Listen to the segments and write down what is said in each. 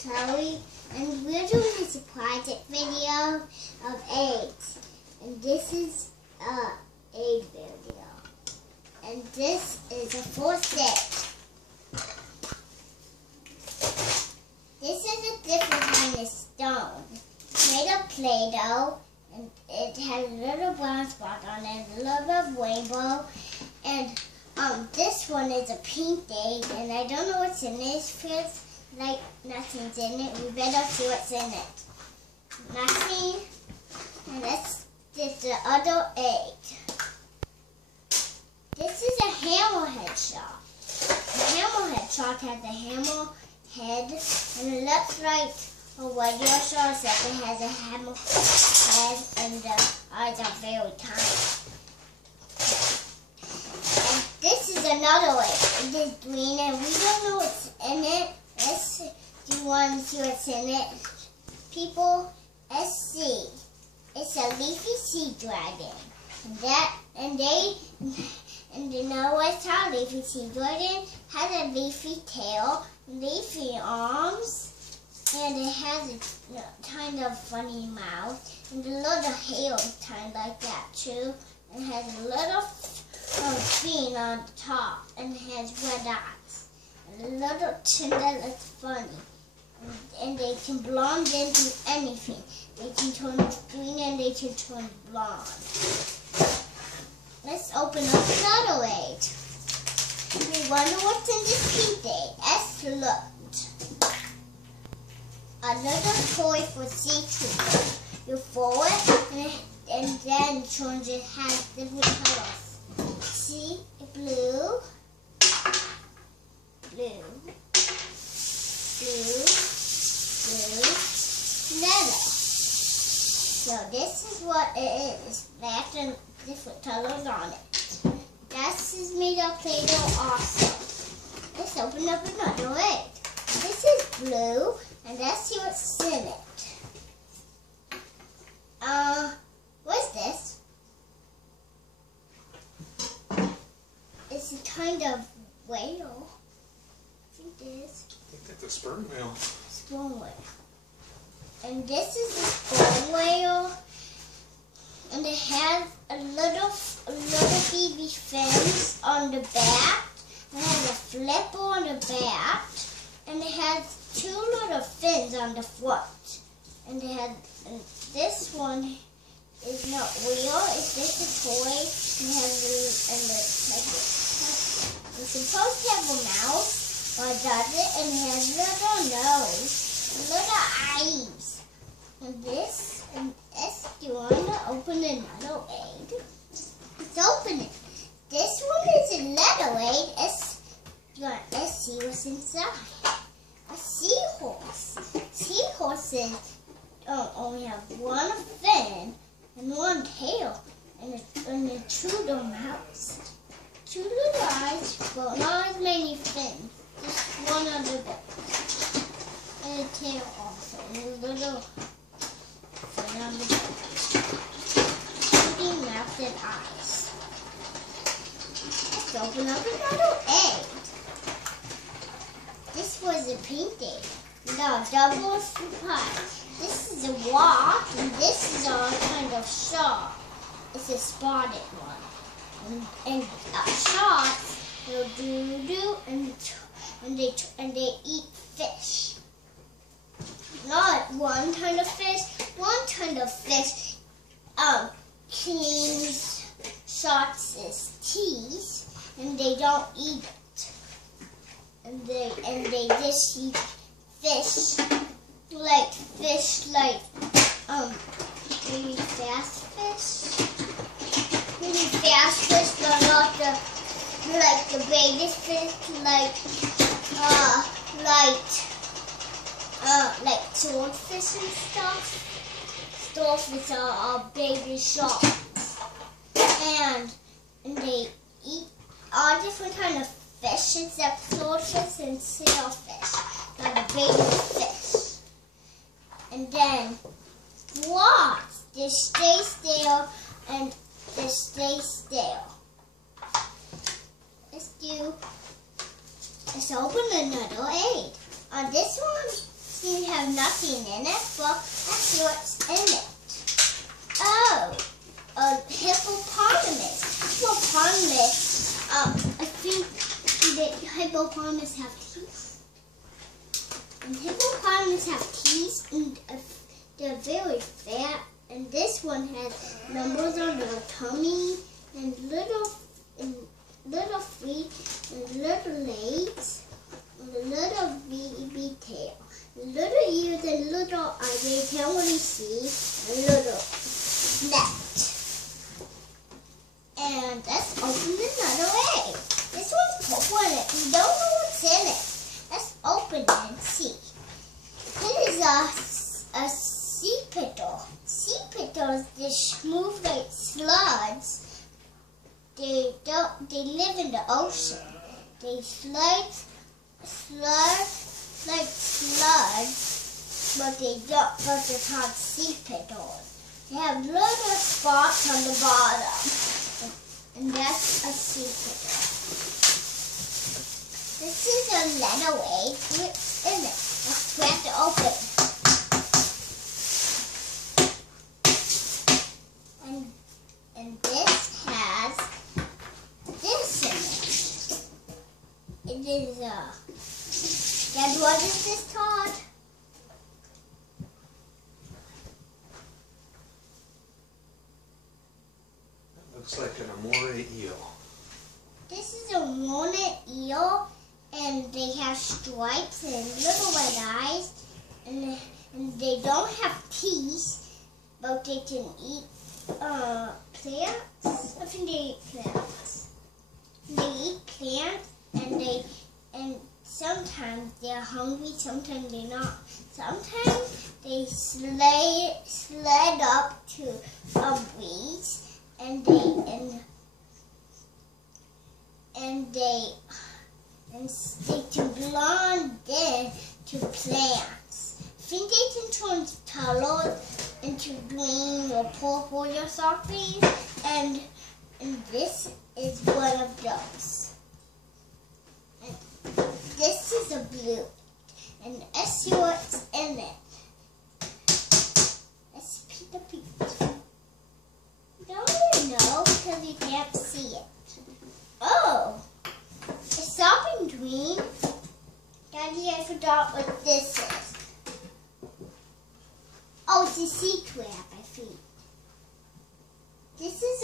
Chloe, and we're doing a surprise video of AIDS. And this is a AIDS video. And this is a 4-step. This is a different kind of stone. It's made of Play-Doh, and it has a little brown spot on it, a little rainbow, and this one is a pink egg, and I don't know what's in it. It feels like nothing's in it. We better see what's in it. Nothing. And that's just the other egg. This is a hammerhead shark. The hammerhead shark has a hammer head, and it looks like a regular shark, except it has a hammer head, and the eyes are very tiny. This is another way. It is green, and we don't know what's in it. Do you want to see what's in it? People, let's see. It's a leafy sea dragon. And you know what's how leafy sea dragon has a leafy tail, leafy arms, and it has a kind of funny mouth, and a little hair is kind of like that too, and has a little fin on the top, and it has red eyes, and a little chin that looks funny, and they can blonde into anything. They can turn green and they can turn blonde. Let's open up another egg. We wonder what's in this pink egg. Let's look. Another toy for see-through. You fold it, and then it turns it has different colors. See, blue, blue, blue, blue, yellow. So this is what it is. That's different colors on it. This is made of Play-Doh also. Let's open up another egg. This is blue, and let's see what's in it. What's this? It's a kind of whale. I think it is. I think that's a sperm whale. Sperm whale. And this is the sperm whale. And it has a little baby fins on the back. It has a flipper on the back. And it has 2 little fins on the front. And this one is not real. It's just a toy. It's supposed to have a mouth, or does it? And it has a little nose, little eyes. And this, do you want to open another egg? Let's open it. This one is another egg. Let's see what's inside. A seahorse. Seahorses only have 1 fin and 1 tail, and 2 little mouths. 2 little eyes, but not as many fins. Just 1 on the back. And a tail also, and a little fin on the back. 2 mouths and eyes. Let's open up another egg. This was a pink egg. No, double surprise. This is a wasp, and this is a kind of shark. It's a spotted one. And sharks will do, and they eat fish. Not one kind of fish. One kind of fish cleans sharks' teeth, and they don't eat it. And they just eat fish like maybe fast fish. Maybe fast fish, but not the biggest fish, like swordfish and stuff. Swordfish are baby sharks, and they eat all different kind of fish except swordfish and sailfish. They're the baby fish. And then wasps, they stay still and they stay still. Let's open another egg. On this one, have nothing in it. Well, let's see what's in it. Oh, a hippopotamus. Hippopotamus. I think that hippopotamus have teeth. And hippopotamus have teeth, and they're very fat. And this one has numbers on their tummy, and little feet, and little legs, and a little baby tail, little ears, and little eyes. They can't really see, and little net. And let's open another egg. This one's purple in it. We don't know what's in it. Let's open it and see. This is a sea pittle. Sea pittles, they move like slugs. They live in the ocean. They slide like slugs, but they're called sea pittles. They have little spots on the bottom, and that's a sea pittle. This is a letter egg. What's in it? Let's crack it open. And this has this in it. It is Dad, what is this called? It looks like an amore eel. This is a walnut eel, and they have stripes and little red eyes, and they don't have teeth, but they can eat plants. I think they eat plants. They eat plants, and sometimes they're hungry, sometimes they're not. Sometimes they sled up to weeds, and they can blend in to plants. I think they can turn colors into green or purple or something, and this is one of those. And this is a blue, and let's see what's in it. Let's peek a peek. You don't really know because you can't see it. Oh, it's something green. Daddy, I forgot what this is. Oh, it's a sea crab, I think. This is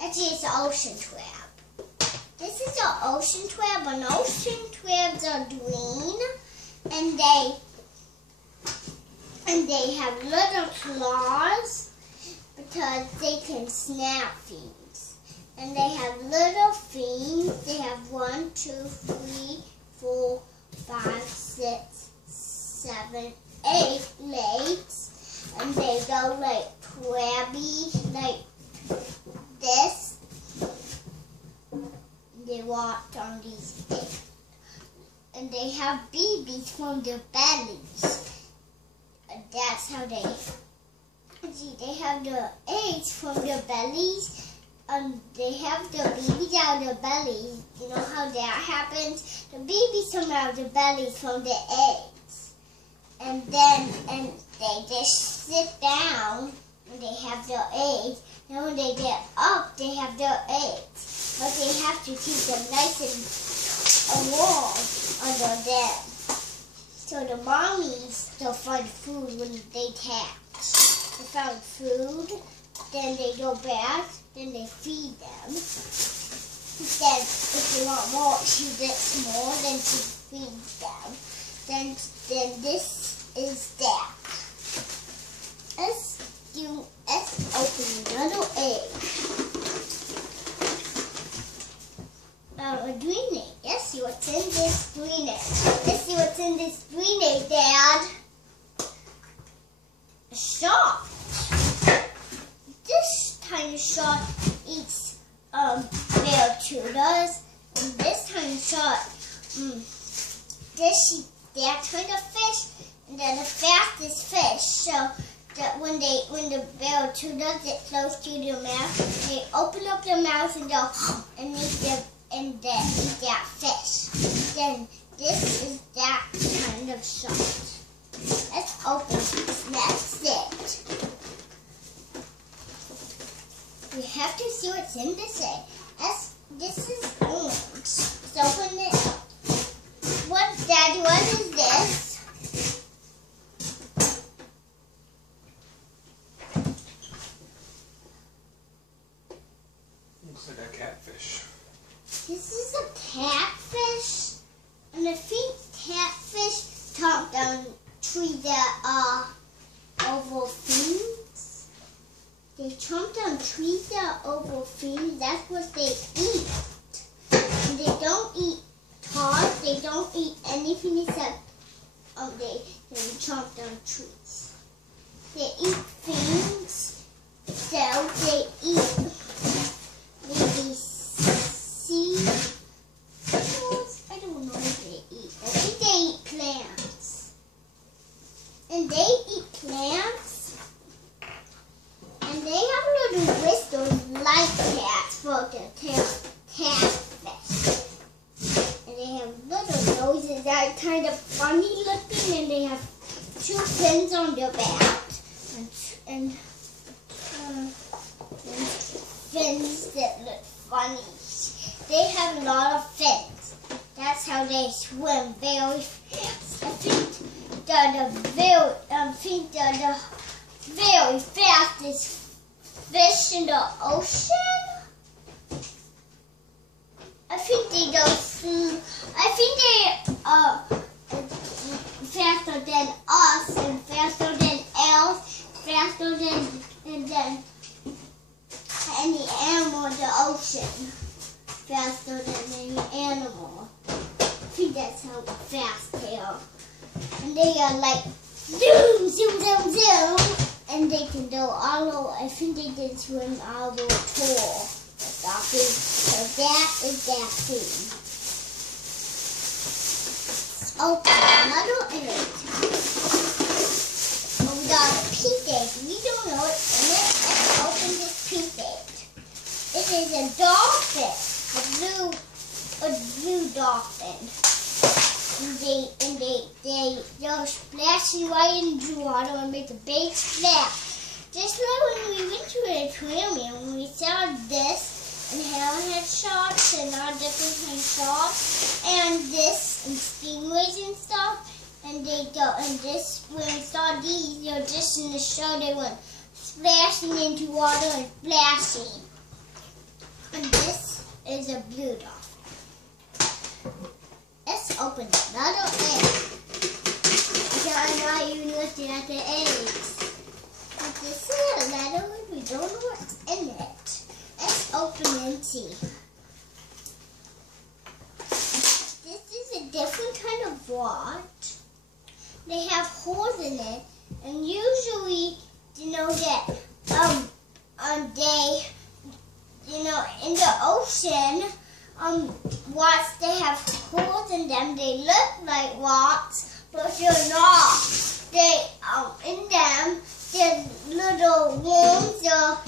actually it's an ocean crab. This is an ocean crab, and ocean crabs are green, and they have little claws because they can snap things. And they have little fins. They have 1, 2, 3, 4, 5, 6, 7, 8 legs, and they go like crabby, like this. They walk on these things, and they have babies from their bellies. And that's how they have the eggs from their bellies. They have the babies out of their bellies. You know how that happens? The babies come out of the bellies from the eggs. And they just sit down and they have their eggs. And when they get up, they have their eggs. But they have to keep them nice and warm under them. So the mommies don't find food when they hatch. They found food, then they go back, then they feed them. Then if they want more, she gets more, then she feeds them. Then this is that. Let's open another egg. A green egg. Let's see what's in this green egg. Let's see what's in this green egg, Dad. A shark. This tiny shark eats barracudas, and this tiny shark that kind of fish, and they're the fastest fish. So that when the barracudas get close to their mouth, they open up their mouth and go and eat that fish. Then this is that kind of shark. open this. That's it. You have to see what's in this egg. This is orange. So open it up. Daddy, what is this? Looks like a catfish. This is a catfish. And I think catfish chomp down trees that are oval things. They chomp down trees that are oval things. That's what they eat. And they don't eat tods. They don't eat anything except they chomp down trees. They eat things. So they eat maybe seeds. I don't know what they eat. I think they eat plants. And they eat plants. And they have little whistles like cats for the catfish. And they have little noses that are kind of funny looking, and they have 2 fins on their back. And fins that look funny. They have a lot of fins. That's how they swim very fast. I think they're the very fastest fish in the ocean. I think they go through. I think they are faster than us and faster than else, faster than any animal in the ocean. Faster than any animal. I think that's how fast they are. And they are like zoom, zoom, zoom, zoom. And they can go all over. I think they can swim all over tall. So that is that thing. Open another egg. We got a pink egg. We don't know what's in it. Let's open this pink egg. It is a dolphin. A blue dolphin. And they're splashing right into water and make a big splash. Just like when we went to an aquarium, when we saw this, and hammerhead sharks and all different kind of sharks, and this and stingrays and stuff, and this when we saw these, they're just in the show. They went splashing into water and splashing. And this is a blue dolphin. Let's open another egg. I'm not even looking at the eggs. But this is another one. We don't know what's in it. Let's open and see. This is a different kind of rod. They have holes in it, and usually, in the ocean, rocks, they have holes in them. They look like rocks, but they're not. In them, they're little worms,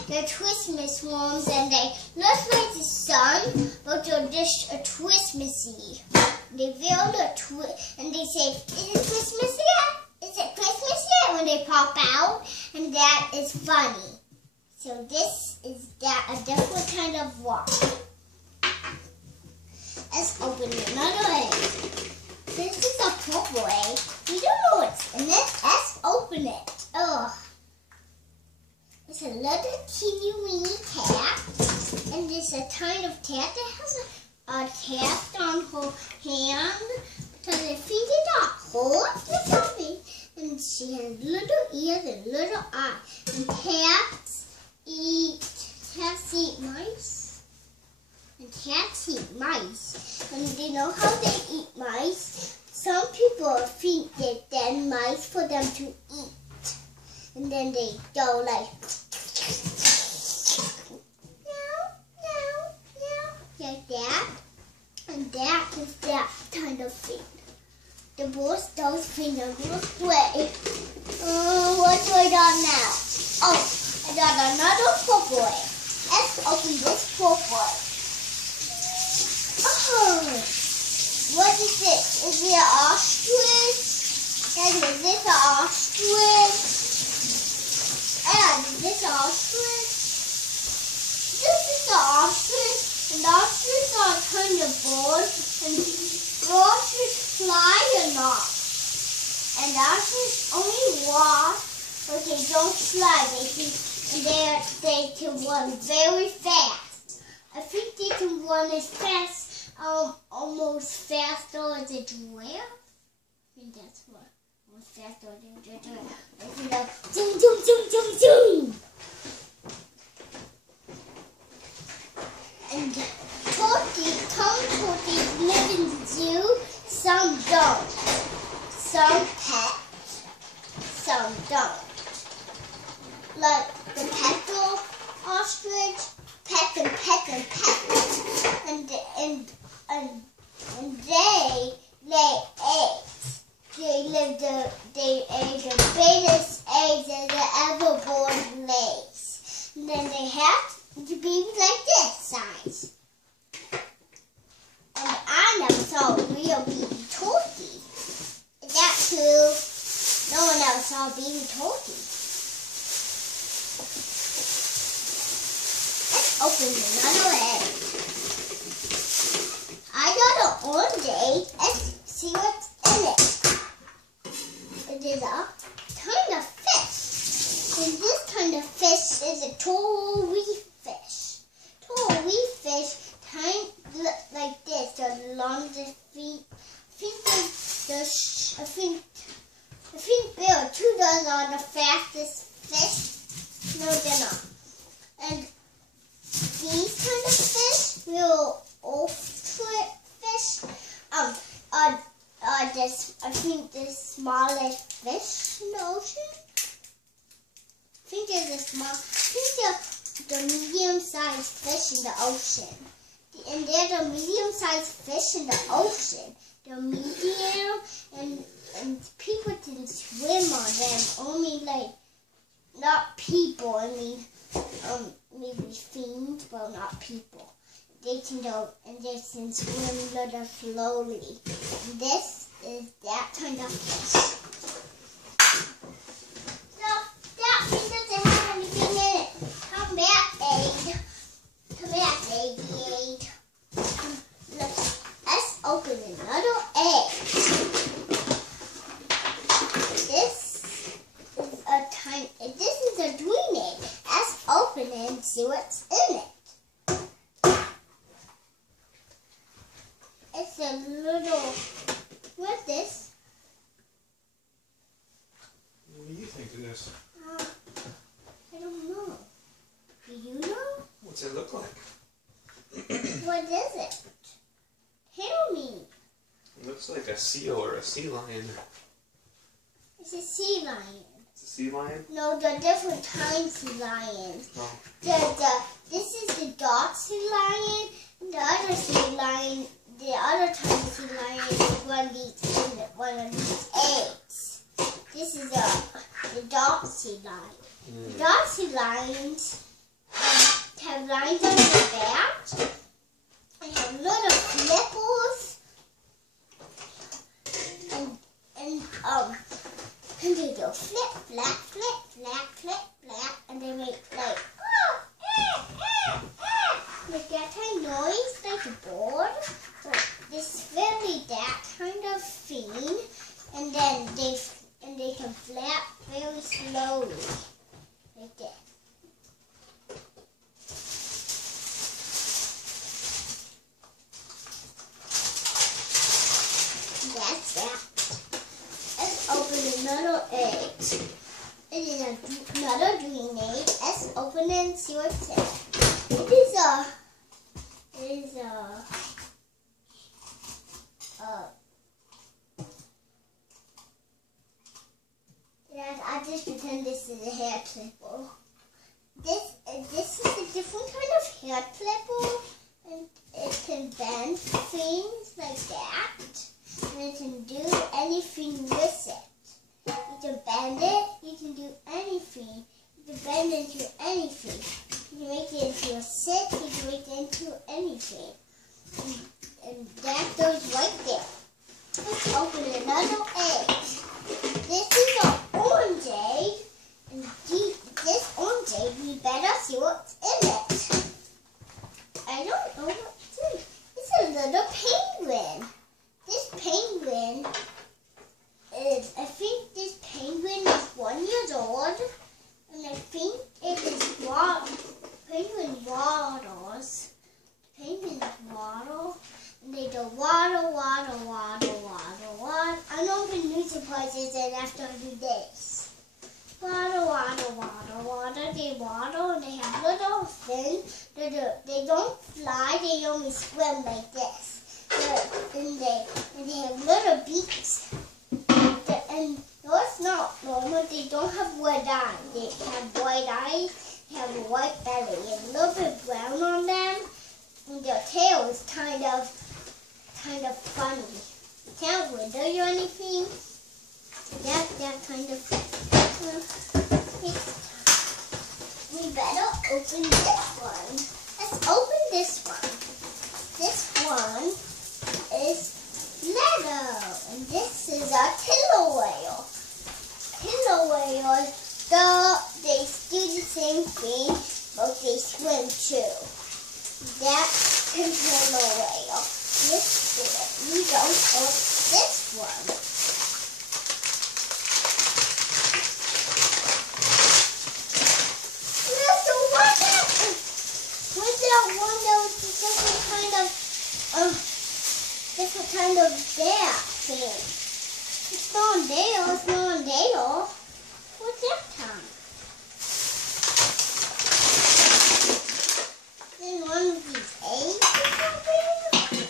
they're Christmas worms, and they look like the sun, but they're just a Christmassy. They build and they say, "Is it Christmas yet? Is it Christmas yet?" when they pop out, and that is funny. So this is a different kind of rock. Let's open another egg. This is a purple egg. We don't know what's in it. Let's open it. Ugh. It's a little teeny weeny cat. And there's a kind of cat that has a cast on her hand. Because I think it got holes or something. And she has little ears and little eyes. And cats eat mice. And cats eat mice. And you know how they eat mice? Some people think that they're mice for them to eat. And then they go like, meow, meow, meow, like that. And that is that kind of thing. Those things are real play. What do I got now? Oh, I got another purple egg. Let's open this purple egg. Oh, what is it? Is it an ostrich? And is this ostrich. And this ostrich. This is the ostrich. And the ostrich are kind of bored. And the ostrich fly or not. And the ostrich only walk, but they don't fly. They can run very fast. I think they can run as fast, almost faster as a giraffe. I think that's what. Almost faster than a giraffe. I think that zoom, zoom, zoom, zoom, zoom. And some turkeys live in the zoo, some don't. Some pet, some don't. Like the petrel ostrich, peck and peck and peck, and they lay eggs. They ate the biggest eggs that they ever born lays. And then they have to be like this size. And I never saw a real baby turkey. That's true. No one else saw a baby turkey. Let's open another egg. I got an orange egg. Let's see what's in it. It is a kind of fish. And this kind of fish is a tall reef fish. Tall reef fish, tiny like this. The longest feet. I think Bill, 2 dozen are the fastest fish. No, they're not. And these kind of fish, real ostrich fish, I think the smallest fish in the ocean. I think they're the medium-sized fish in the ocean. And they're the medium-sized fish in the ocean. They're medium, and people can swim on them. Only not people. I mean, maybe fiends, but not people. They can go and they can swim a little slowly. And this is that kind of fish. So that fish doesn't have anything in it. Come back, egg. Come back, egg. Let's open another egg. This is a green egg. Let's open it and see what's in it. It's a little. What's this? What do you think it is? I don't know. Do you know? What's it look like? What is it? Tell me. It looks like a seal or a sea lion. It's a sea lion. It's a sea lion? No, they're different kinds of lions. Oh. This is the dark sea lion. The other sea lion, the other type of sea lion is one of these eggs. This is the dark sea lion. The dark sea lions have lines on their back. They have little flippers. And they go flip, flap, flip, flap, flip, flap, and they make like that kind of noise, like a board. So this really that kind of thing, and then they can flap very slowly, like that. That's that. Let's open another egg. It is another green egg. Let's open it and see what's in it. I just pretend this is a hair clipper. This is a different kind of hair clipper, and it can bend things like that, and it can do anything with it. You can bend it, you can do anything. You can bend it into anything. You can make it into a sit, you can make it into anything. And that goes right there. Let's open another egg. This is surprises, and after I do this. Water, water, water, water. They water, and they have little fins. They don't fly, they only swim like this. And they have little beaks. And those not normal, they don't have red eyes. They have white eyes, they have a white belly, and a little bit brown on them. And their tail is kind of funny. Can't wiggle you anything. That kind of. We better open this one. Let's open this one. This one is Lego, and this is a killer whale. Killer whales, they do the same thing, but they swim too. That's killer whale. This one, we don't open this one. Different kind of bear thing. It's not on Dale, it's not on Dale. What's that time? Then one of these eggs or something?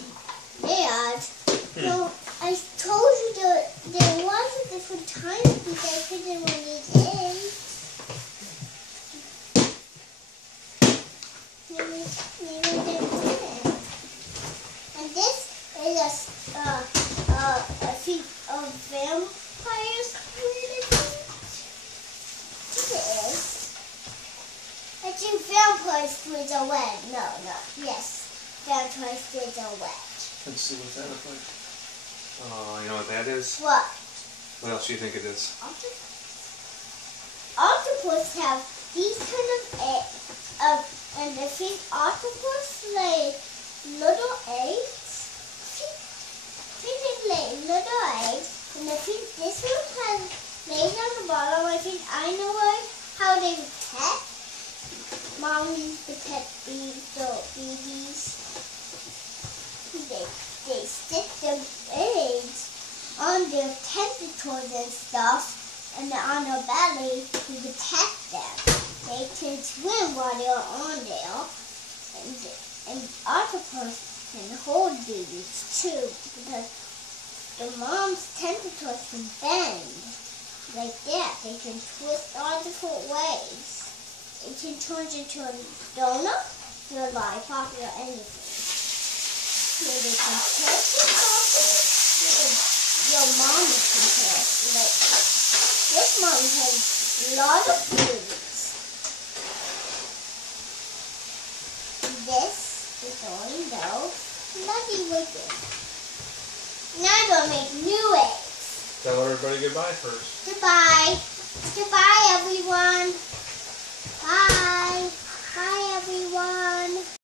Dad, so I told you that there was a different time because I put in one of these eggs. Maybe they didn't. And this is a vampire's community. This is. I think vampires squid are wet. No. Yes. Vampire squids are wet. Let's see what that looks like. Oh, you know what that is? What? What else do you think it is? Octopus have these kind of eggs. And I think octopus lay little eggs. They lay little eggs, and I think this one has laid on the bottom. I think I know how they would pet. Mommies would pet these little babies. They stick their eggs on their tentacles and stuff, and on their belly to protect them. They can swim while they're on there, and octopus can hold babies too, because the mom's tentacles can bend like that. They can twist all different ways. It can turn into a donut, or a lollipop, or anything. So they can twist it off. Your mom can twist. Like this mom has a lot of babies. This is going though. Bloody wicked. Now I'm going to make new eggs. Tell everybody goodbye first. Goodbye. Goodbye, everyone. Bye. Bye, everyone.